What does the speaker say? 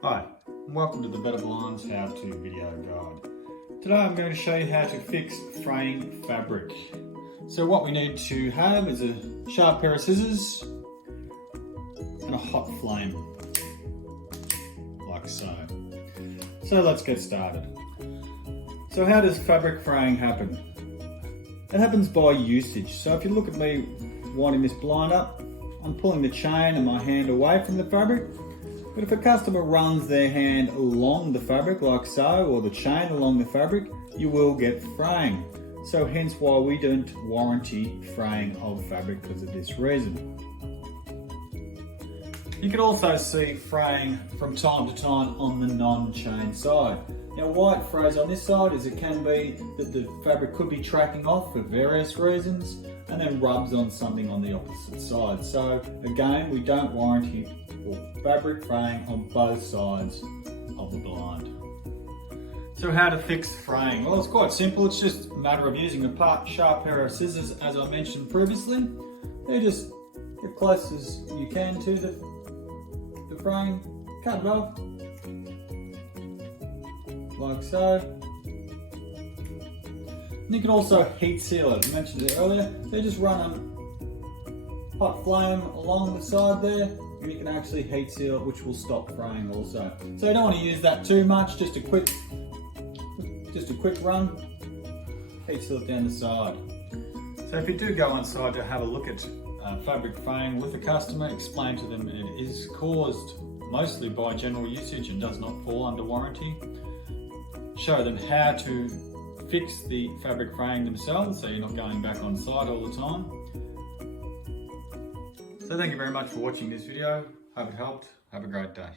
Hi, and welcome to the Betta Blinds how-to video guide. Today I'm going to show you how to fix fraying fabric. So what we need to have is a sharp pair of scissors and a hot flame, like so. So let's get started. So how does fabric fraying happen? It happens by usage. So if you look at me winding this blind up, I'm pulling the chain and my hand away from the fabric. But if a customer runs their hand along the fabric like so, or the chain along the fabric, you will get fraying. So hence why we don't warranty fraying of fabric, because of this reason. You can also see fraying from time to time on the non-chain side. Now why it frays on this side is it can be that the fabric could be tracking off for various reasons and then rubs on something on the opposite side. So again, we don't warranty fabric fraying on both sides of the blind. So how to fix fraying? Well, it's quite simple. It's just a matter of using a sharp pair of scissors, as I mentioned previously. You just get close as you can to the fraying, cut it off, like so. And you can also heat seal it. I mentioned it earlier. So just run a hot flame along the side there, and you can actually heat seal it, which will stop fraying also. So you don't want to use that too much, just a quick run, heat seal it down the side. So if you do go inside to have a look at fabric fraying with the customer, explain to them it is caused mostly by general usage and does not fall under warranty. Show them how to fix the fabric fraying themselves, so you're not going back on site all the time. So thank you very much for watching this video. Hope it helped. Have a great day.